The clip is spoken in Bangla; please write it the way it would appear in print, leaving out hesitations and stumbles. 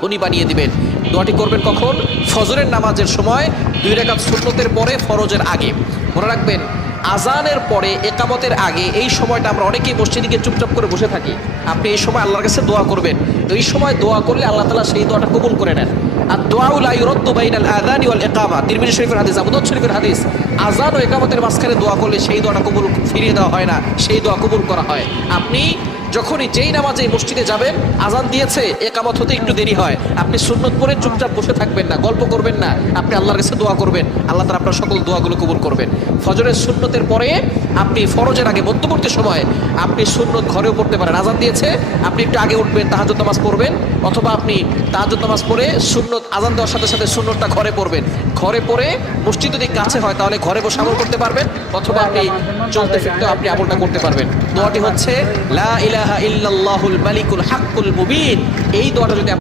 ধনী বানিয়ে দিবেন। দোয়াটি করবেন কখন? ফজরের নামাজের সময় 2 রাকাত সুন্নতের পরে, ফরজের আগে। মনে রাখবেন, আজানের পরে, একামতের আগে এই সময়টা আমরা অনেকেই মসজিদে গিয়ে চুপচাপ করে বসে থাকি। আপনি এই সময় আল্লাহর কাছে দোয়া করবেন। এই সময় দোয়া করলে আল্লাহ তাআলা সেই দোয়াটা কবুল করে নেন। আর দোয়াউ লা ইউরাদ্দু বাইনাল আযানি ওয়াল ইকামা, তিরমিজি শরীফের হাদিস, আবু দাউদ শরীফের হাদিস। আজান ও একামতের মাঝখানে দোয়া করলে সেই দোয়াটা কবুল ফিরিয়ে দেওয়া হয় না, সেই দোয়া কবুল করা হয়। আপনি যখনই যেই নামাজে মসজিদে যাবেন, আজান দিয়েছে, একামত হতে একটু দেরি হয়, আপনি সুন্নত পড়ে চুপচাপ বসে থাকবেন না, গল্প করবেন না, আপনি আল্লাহর কাছে দোয়া করবেন। আল্লাহ তাআলা আপনার সকল দোয়াগুলো কবুল করবেন। ফজরের সুন্নতের পরে আপনি ফরজের আগে মধ্যবর্তী সময় আপনি সুন্নত ঘরেও পড়তে পারেন। আজান দিয়েছে, আপনি একটু আগে উঠবেন, তাহাজ্জুদ নামাজ পড়বেন, অথবা আপনি তাহাজ্জুদ নামাজ পড়ে সুন্নত আজান দেওয়ার সাথে সাথে সুন্নতটা ঘরে পড়বেন। ঘরে পড়ে মসজিদ যদি কাছে হয় তাহলে ঘরে বসে আমল করতে পারবেন, অথবা আপনি চলতে ফিরতে আপনি আমলটা করতে পারবেন। দোয়াটি হচ্ছে লা ইলাহা ইল্লাল্লাহুল মালিকুল হাক্কুল মুবিন। এই দোয়াটা যদি